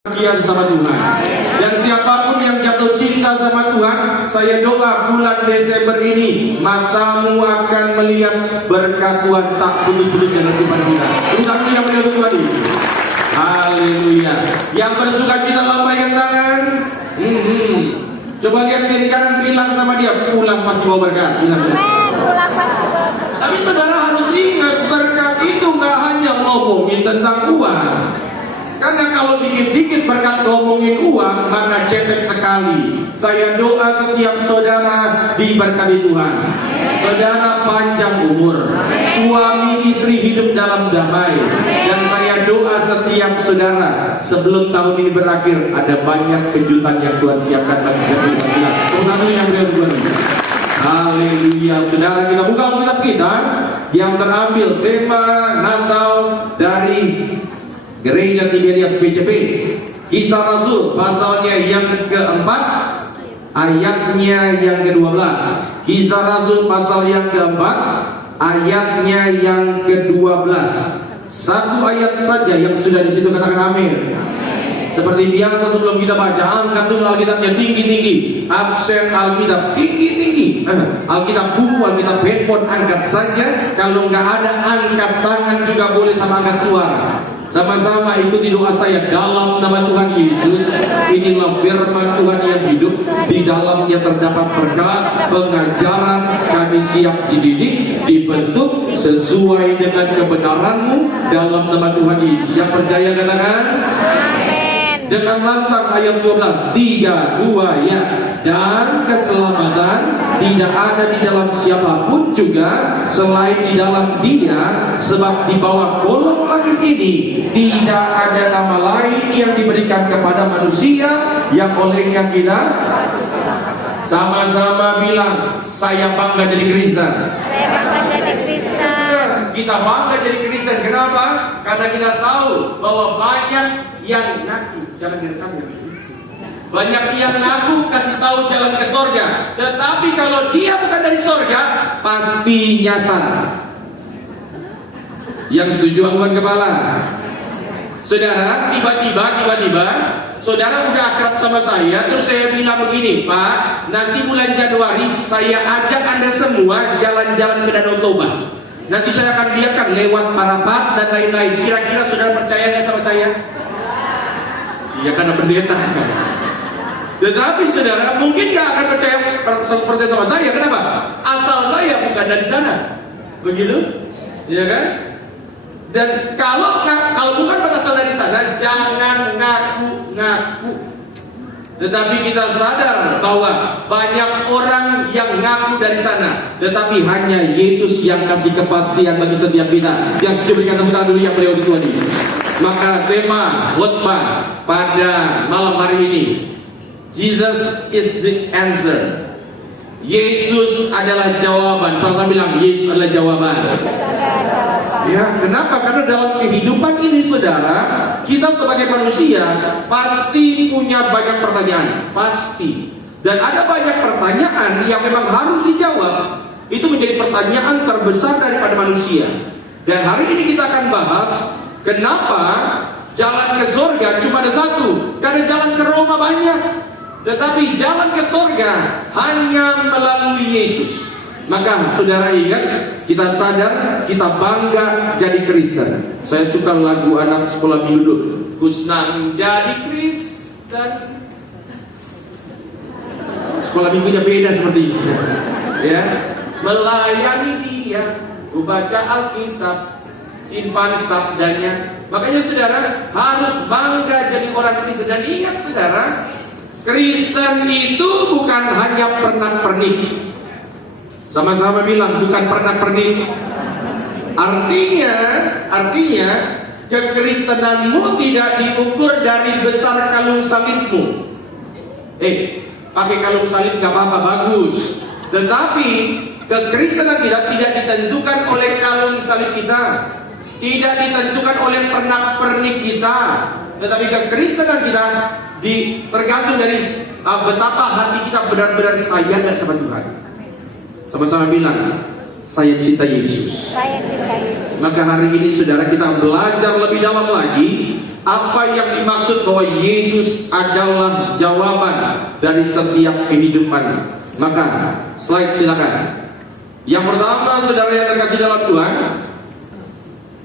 Sekian sama Tuhan. Dan siapapun yang jatuh cinta sama Tuhan, saya doa bulan Desember ini matamu akan melihat berkat Tuhan tak putus-putus dalam kehidupan kita. Terutama yang melihat Tuhan ini. Haleluya. Yang bersuka cita lambaikan tangan. Coba lihat kiri kanan, bilang sama dia, pulang pasti bawa berkat. Bilang. Pulang pasti bawa berkat. Tapi saudara harus ingat, berkat itu nggak hanya ngomongin tentang uang. Karena kalau dikit-dikit berkat ngomongin uang, maka cetek sekali. Saya doa setiap saudara diberkati Tuhan. Saudara panjang umur, suami istri hidup dalam damai. Dan saya doa setiap saudara, sebelum tahun ini berakhir, ada banyak kejutan yang Tuhan siapkan bagi saudara. Terutama yang beriman. Haleluya. Saudara, kita buka Alkitab kita yang terambil tema Natal dari Gereja Tiberias PCP, Kisah Rasul pasalnya yang keempat, ayatnya yang ke-12. Kisah Rasul pasal yang keempat, ayatnya yang ke-12. Satu ayat saja yang sudah di situ, katakan amin. Seperti biasa sebelum kita baca, angkat dulu Alkitabnya tinggi-tinggi. Absen Alkitab tinggi-tinggi. Alkitab buku, Alkitab handphone angkat saja. Kalau nggak ada, angkat tangan juga boleh sama angkat suara. Sama-sama ikuti doa saya dalam nama Tuhan Yesus. Inilah firman Tuhan yang hidup. Di dalamnya terdapat berkat, pengajaran. Kami siap dididik, dibentuk sesuai dengan kebenaranmu dalam nama Tuhan Yesus. Yang percaya katakan dengan lantang ayat 12, 3, 2 ya. Dan keselamatan tidak ada di dalam siapapun juga selain di dalam Dia, sebab di bawah kolong langit ini tidak ada nama lain yang diberikan kepada manusia yang olehnya kita sama-sama bilang, saya bangga jadi Kristen. Saya bangga jadi Kristen. Kita bangga jadi Kristen. Kenapa? Karena kita tahu bahwa banyak yang ngaku jalan ke sana. Banyak yang ngaku kasih tahu jalan ke sorga, tetapi kalau dia bukan dari sorga, pasti nyasar. Yang setuju anggukan kepala. Saudara, tiba-tiba saudara udah akrab sama saya, terus saya bilang begini, Pak, nanti bulan Januari saya ajak Anda semua jalan-jalan ke Danau Toba. Nanti saya akan biarkan lewat Parapat dan lain-lain. Kira-kira saudara percaya nggak sama saya? Iya, karena pendeta. Tetapi saudara mungkin nggak akan percaya 100% sama saya. Kenapa? Asal saya bukan dari sana. Begitu? Iya kan? Dan kalau bukan berasal dari sana, jangan ngaku-ngaku. Tetapi kita sadar bahwa banyak orang yang ngaku dari sana, tetapi hanya Yesus yang kasih kepastian bagi setiap kita. Yang setuju berikan tepuk tangan dulu yang beliau di Tuhan Yesus. Maka tema khotbah pada malam hari ini, Jesus is the answer. Yesus adalah jawaban. Sama bilang, Yesus adalah jawaban. Ya, kenapa? Karena dalam kehidupan ini saudara, kita sebagai manusia pasti punya banyak pertanyaan, pasti. Dan ada banyak pertanyaan yang memang harus dijawab. Itu menjadi pertanyaan terbesar daripada manusia. Dan hari ini kita akan bahas kenapa jalan ke surga cuma ada satu. Karena jalan ke Roma banyak, tetapi jalan ke surga hanya melalui Yesus. Maka saudara ingat, kita sadar, kita bangga jadi Kristen. Saya suka lagu anak sekolah minggu, ku senang jadi Kristen. Sekolah minggunya beda seperti ini. Ya, melayani Dia, ku baca Alkitab, simpan sabdanya. Makanya saudara harus bangga jadi orang Kristen. Dan ingat saudara, Kristen itu bukan hanya pernak-pernik. Sama-sama bilang, bukan pernak-pernik. Artinya kekristenanmu tidak diukur dari besar kalung salibmu. Pakai kalung salib gak apa-apa, bagus. Tetapi kekristenan kita tidak ditentukan oleh kalung salib kita, tidak ditentukan oleh pernak-pernik kita, tetapi kekristenan kita tergantung dari betapa hati kita benar-benar sayang sama Tuhan. Sama-sama bilang, saya cinta Yesus. Saya cinta Yesus. Maka hari ini saudara kita belajar lebih dalam lagi apa yang dimaksud bahwa Yesus adalah jawaban dari setiap kehidupan. Maka slide silakan. Yang pertama saudara yang terkasih dalam Tuhan,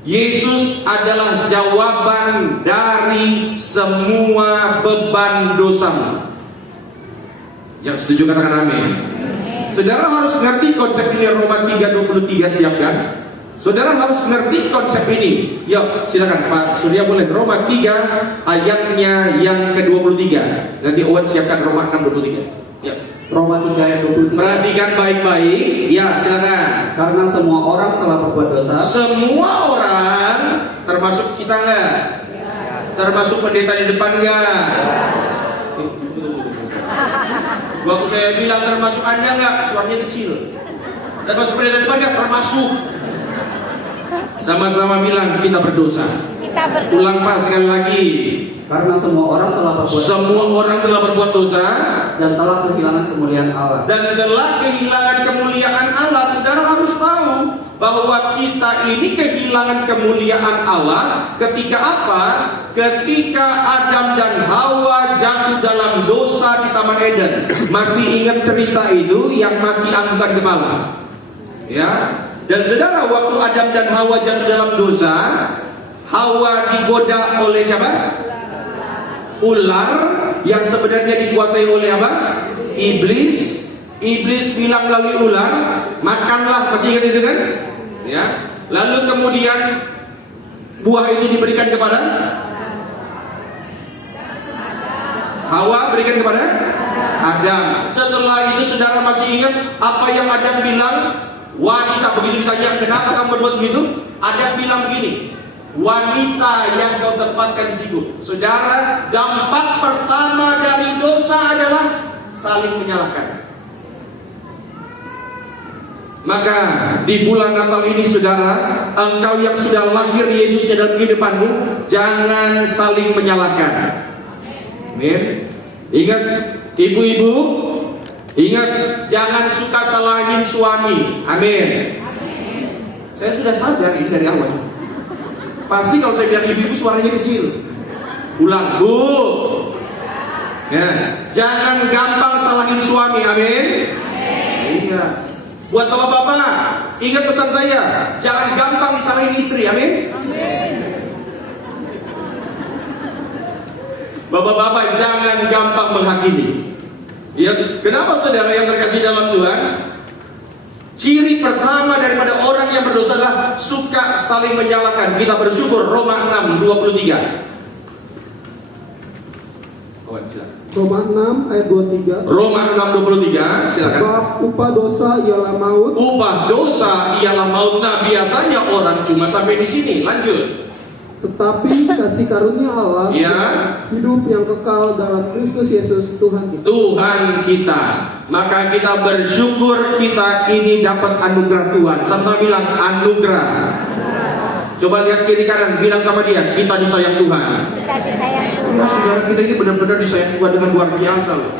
Yesus adalah jawaban dari semua beban dosamu. Yang setuju katakan amin. Saudara harus ngerti konsep ini. Roma 3:23 siapkan. Saudara harus ngerti konsep ini. Yuk silakan Pak Surya boleh. Roma 3 ayatnya yang ke-23. Nanti Owen siapkan Roma 6:23. Ya. Roma 3 ayat 23. Perhatikan baik-baik. Ya silakan. Karena semua orang telah berbuat dosa. Semua orang, termasuk kita nggak? Termasuk pendeta di depan nggak? Waktu saya bilang termasuk Anda nggak, suaranya kecil. Termasuk pendeta di depan nggak? Termasuk. Sama-sama bilang kita berdosa. Kita berdoa. Ulang Pak sekali lagi. Karena semua orang telah berbuat dosa Semua orang telah berbuat dosa dan telah kehilangan kemuliaan Allah. dan telah kehilangan kemuliaan Allah. Saudara harus tahu bahwa kita ini kehilangan kemuliaan Allah ketika apa? Ketika Adam dan Hawa jatuh dalam dosa di Taman Eden. Masih ingat cerita itu yang masih angkutan kepala? Ya. Dan saudara, waktu Adam dan Hawa jatuh dalam dosa, Hawa digoda oleh siapa? Ular yang sebenarnya dikuasai oleh apa? Iblis. Iblis bilang melalui ular, makanlah, masih ingat itu kan? Ya. Lalu kemudian buah itu diberikan kepada Hawa, berikan kepada Adam. Setelah itu saudara masih ingat apa yang Adam bilang? Wanita, begitu ditanya kenapa kamu berbuat begitu? Adam bilang begini, wanita yang kau tempatkan di situ. Saudara, dampak pertama dari dosa adalah saling menyalahkan. Maka di bulan Natal ini saudara, engkau yang sudah lahir Yesusnya dalam kehidupanmu, jangan saling menyalahkan. Amin. Ingat ibu-ibu, ingat jangan suka salahin suami. Amin. Saya sudah sadar ini dari awal. Pasti kalau saya bilang ibu-ibu suaranya kecil. Ulang, Bu. Ya, jangan gampang salahin suami. Amin. Iya. Buat bapak-bapak, ingat pesan saya, jangan gampang salahin istri. Amin. Bapak-bapak jangan gampang menghakimi. Ya, kenapa saudara yang terkasih dalam Tuhan? Ciri pertama daripada orang yang berdosa adalah suka saling menyalahkan. Kita bersyukur Roma 6:23. Roma 6 ayat 23. Roma 6:23, silakan. Sebab upah dosa ialah maut. Upah dosa ialah maut. Nah, biasanya orang cuma sampai di sini. Lanjut. Tetapi kasih karunia Allah, Ya. hidup yang kekal dalam Kristus Yesus Tuhan kita. Tuhan kita. Maka kita bersyukur kita ini dapat anugerah Tuhan. Serta bilang anugerah. Coba lihat kiri kanan, bilang sama dia, kita disayang Tuhan. Kita disayang Ya, Tuhan. saudara kita ini benar-benar disayang Tuhan dengan luar biasa loh.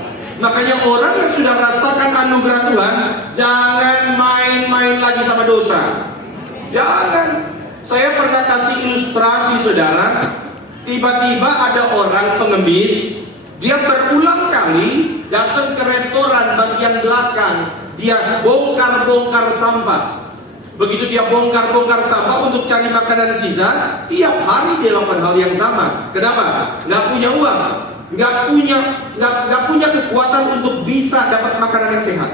Makanya orang yang sudah rasakan anugerah Tuhan, jangan main-main lagi sama dosa. Jangan. Saya pernah kasih ilustrasi saudara. Tiba-tiba ada orang pengemis, dia berulang kali datang ke restoran bagian belakang, dia bongkar-bongkar sampah. Begitu dia bongkar-bongkar sampah untuk cari makanan sisa, tiap hari dia lakukan hal yang sama. Kenapa? Nggak punya uang, nggak punya kekuatan untuk bisa dapat makanan yang sehat.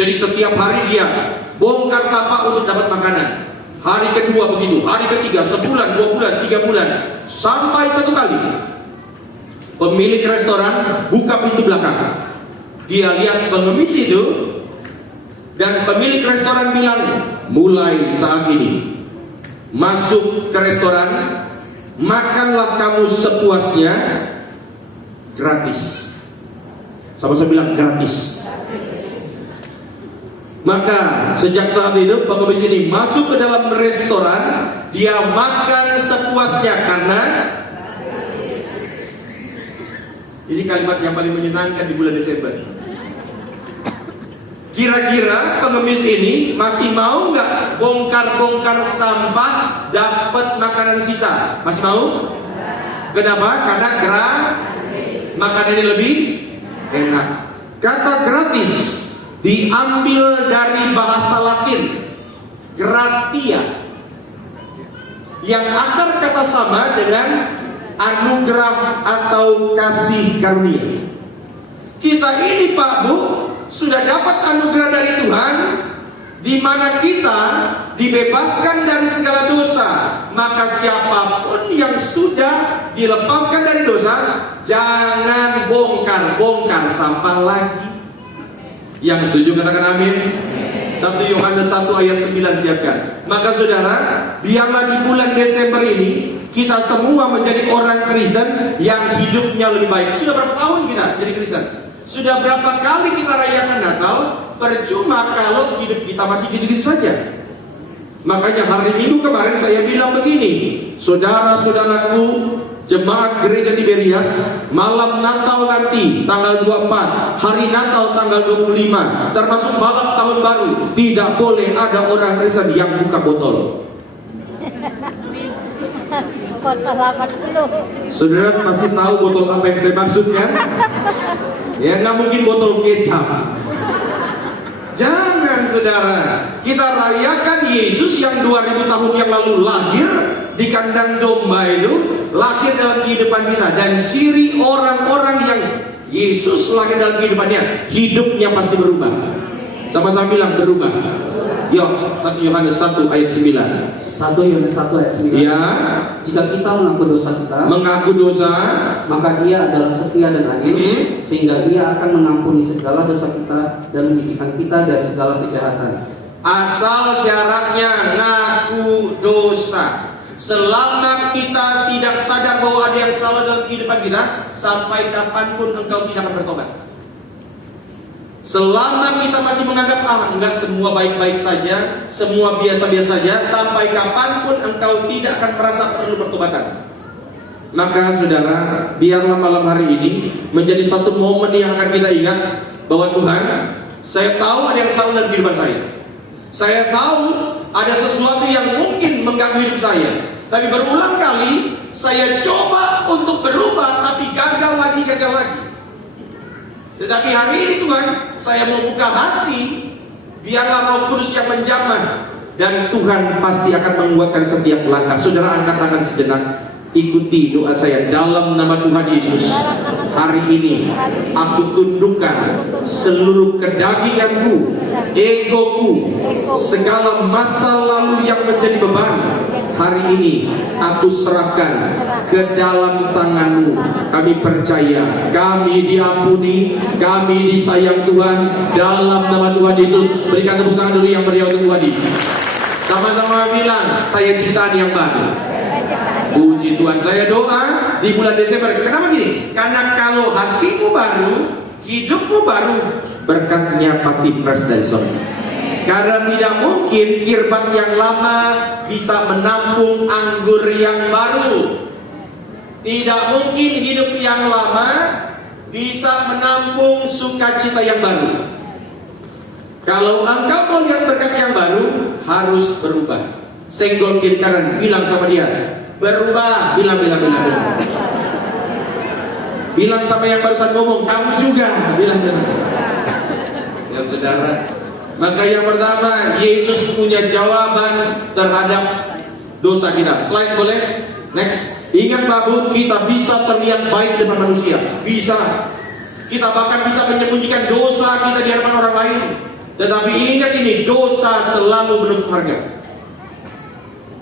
Jadi setiap hari dia bongkar sampah untuk dapat makanan. Hari kedua begitu, hari ketiga, sebulan, 2 bulan, 3 bulan, sampai satu kali pemilik restoran buka pintu belakang. Dia lihat pengemis itu, dan pemilik restoran bilang, mulai saat ini masuk ke restoran, makanlah kamu sepuasnya, gratis. Sama-sama bilang gratis. Maka sejak saat itu pengemis ini masuk ke dalam restoran, dia makan sepuasnya karena ini kalimat yang paling menyenangkan di bulan Desember. Kira-kira pengemis ini masih mau nggak bongkar-bongkar sampah dapat makanan sisa? Masih mau? Kenapa? Karena makanannya lebih enak. Kata gratis diambil dari bahasa Latin gratia, yang akar kata sama dengan anugerah atau kasih karunia. Kita ini Pak Bu sudah dapat anugerah dari Tuhan, di mana kita dibebaskan dari segala dosa. Maka siapapun yang sudah dilepaskan dari dosa, jangan bongkar-bongkar sampah lagi. Yang setuju katakan amin. 1 Yohanes 1 ayat 9 siapkan. Maka saudara, biarlah di bulan Desember ini kita semua menjadi orang Kristen yang hidupnya lebih baik. Sudah berapa tahun kita jadi Kristen? Sudah berapa kali kita rayakan Natal? Percuma kalau hidup kita masih gitu-gitu saja. Makanya hari Minggu kemarin saya bilang begini, saudara-saudaraku jemaat gereja Tiberias, malam Natal nanti tanggal 24, hari Natal tanggal 25, termasuk malam tahun baru, tidak boleh ada orang Kristen yang buka botol. Botol 80. Saudara pasti tahu botol apa yang saya maksud kan? Ya nggak mungkin botol kecap. Jangan saudara, kita rayakan Yesus yang 2000 tahun yang lalu lahir di kandang domba itu, lahir dalam kehidupan kita. Dan ciri orang-orang yang Yesus lahir dalam kehidupannya, hidupnya pasti berubah. Sama-sama bilang berubah. Yuk, 1 Yohanes 1 ayat 9. 1 Yohanes 1 ayat 9. Ya. Jika kita mengaku dosa, maka Dia adalah setia dan adil, sehingga Dia akan mengampuni segala dosa kita dan menyucikan kita dari segala kejahatan. Asal syaratnya ngaku dosa. Selama kita tidak sadar bahwa ada yang salah dalam kehidupan kita, sampai kapanpun engkau tidak akan bertobat. Selama kita masih menganggap enggak, semua baik-baik saja, semua biasa-biasa saja, sampai kapanpun engkau tidak akan merasa perlu pertobatan. Maka saudara, biarlah malam hari ini menjadi satu momen yang akan kita ingat bahwa Tuhan, saya tahu ada yang salah dalam kehidupan saya. Saya tahu ada sesuatu yang mungkin mengganggu hidup saya. Tapi berulang kali saya coba untuk berubah, tapi gagal lagi. Tetapi hari ini Tuhan, saya mau buka hati, biarlah Roh Kudus yang menjamah, dan Tuhan pasti akan menguatkan setiap langkah. Saudara angkat tangan sejenak, ikuti doa saya dalam nama Tuhan Yesus. Hari ini aku tundukkan seluruh kedaginganku, egoku, segala masa lalu yang menjadi beban. Hari ini aku serahkan ke dalam tangan-Mu. Kami percaya, kami diampuni, kami disayang Tuhan. Dalam nama Tuhan Yesus, berikan tepuk tangan dulu yang meriah untuk Tuhan Yesus. Sama-sama bilang, saya ciptaan yang baru. Puji Tuhan. Saya doa di bulan Desember. Kenapa gini? Karena kalau hatimu baru, hidupmu baru, berkatnya pasti fresh dan sorry. Karena tidak mungkin kirbat yang lama bisa menampung anggur yang baru. Tidak mungkin hidup yang lama bisa menampung sukacita yang baru. Kalau engkau mau lihat berkat yang baru, harus berubah. Senggol kiri kanan, bilang sama dia, berubah. Bilang. Bilang sama yang barusan ngomong, kamu juga. Bilang. Ya saudara. Maka yang pertama, Yesus punya jawaban terhadap dosa kita. Slide boleh? Next. Ingat Bapak, kita bisa terlihat baik depan manusia. Bisa. Kita bahkan bisa menyembunyikan dosa kita di hadapan orang lain. Tetapi ingat ini, dosa selalu menuntut harga.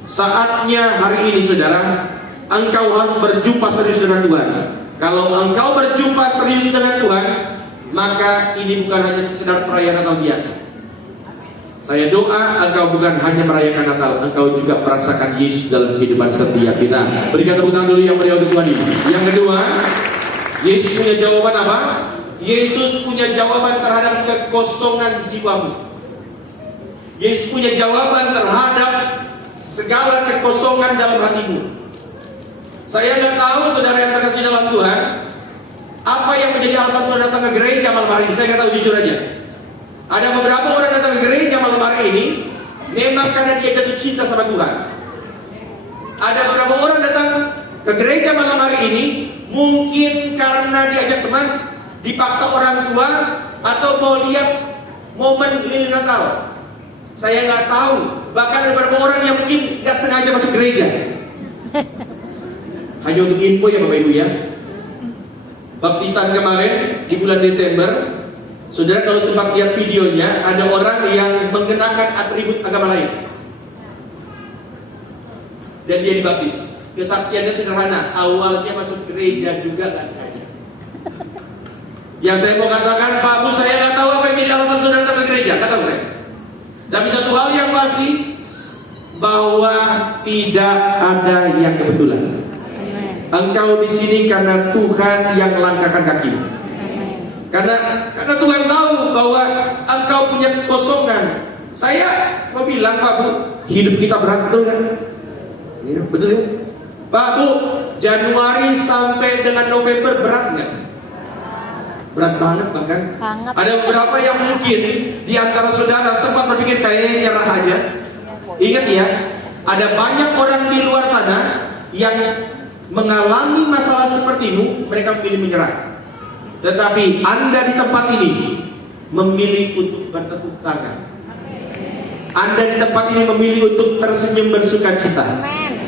Saatnya hari ini saudara, engkau harus berjumpa serius dengan Tuhan. Kalau engkau berjumpa serius dengan Tuhan, maka ini bukan hanya sekedar perayaan Natal biasa. Saya doa engkau bukan hanya merayakan Natal, engkau juga merasakan Yesus dalam kehidupan setiap kita. Berikan tepuk tangan dulu yang meriah untuk Tuhan. Yang kedua, Yesus punya jawaban apa? Yesus punya jawaban terhadap kekosongan jiwamu. Yesus punya jawaban terhadap segala kekosongan dalam hatimu. Saya nggak tahu saudara yang terkasih dalam Tuhan, apa yang menjadi alasan saudara datang ke gereja malam hari ini. Saya nggak tahu, jujur aja. Ada beberapa orang datang ke gereja malam hari ini memang karena dia jatuh cinta sama Tuhan. Ada beberapa orang datang ke gereja malam hari ini mungkin karena diajak teman, dipaksa orang tua, atau mau lihat momen lilin Natal. Saya nggak tahu. Bahkan ada beberapa orang yang mungkin nggak sengaja masuk gereja. Hanya untuk info ya Bapak Ibu ya. Baptisan kemarin di bulan Desember, saudara kalau sempat lihat videonya, ada orang yang mengenakan atribut agama lain dan dia dibaptis. Kesaksiannya sederhana, awalnya masuk gereja juga nggak sengaja. Yang saya mau katakan, Pak Bu, saya nggak tahu apa yang jadi alasan saudara datang ke gereja, kata saya. Tapi satu hal yang pasti, bahwa tidak ada yang kebetulan. Engkau di sini karena Tuhan yang langkahkan kaki. Karena Tuhan tahu bahwa engkau punya kekosongan. Saya mau bilang, Pak Bu, hidup kita berat, betul kan? Ya, betul ya? Pak Bu, Januari sampai dengan November berat nggak? Berat banget bahkan. Ada beberapa yang mungkin di antara saudara sempat berpikir kayaknya nyerah aja. Ingat ya, ada banyak orang di luar sana yang mengalami masalah sepertimu, mereka memilih menyerah. Tetapi Anda di tempat ini memilih untuk bertepuk tangan. Anda di tempat ini memilih untuk tersenyum bersuka cita.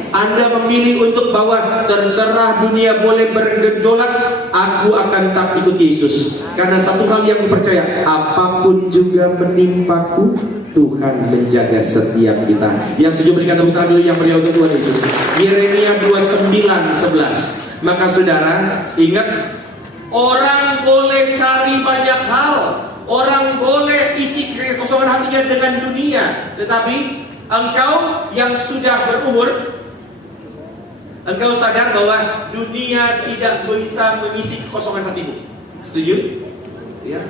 Anda memilih untuk bahwa terserah dunia boleh bergejolak, aku akan tetap ikut Yesus. Karena satu hal yang dipercaya, apapun juga menimpaku, Tuhan menjaga setiap kita. Yang setuju berikan tepuk tangan dulu yang meriah untuk Tuhan Yesus. Yeremia 29:11. Maka saudara, ingat, orang boleh cari banyak hal, orang boleh isi kekosongan hatinya dengan dunia, tetapi engkau yang sudah berumur, engkau sadar bahwa dunia tidak bisa mengisi kekosongan hatimu. Setuju? Ya.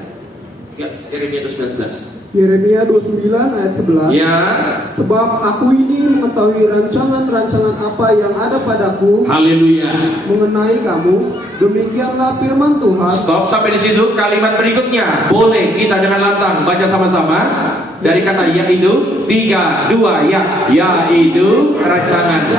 Ya, Yeremia 29:11. Yeremia 29 ayat 11. Ya. Sebab aku ini mengetahui rancangan-rancangan apa yang ada padaku. Haleluya. Mengenai kamu, demikianlah firman Tuhan. Stop sampai di situ. Kalimat berikutnya boleh kita dengan lantang baca sama-sama dari kata yaitu. 3, 2, ya. Yaitu rancangan.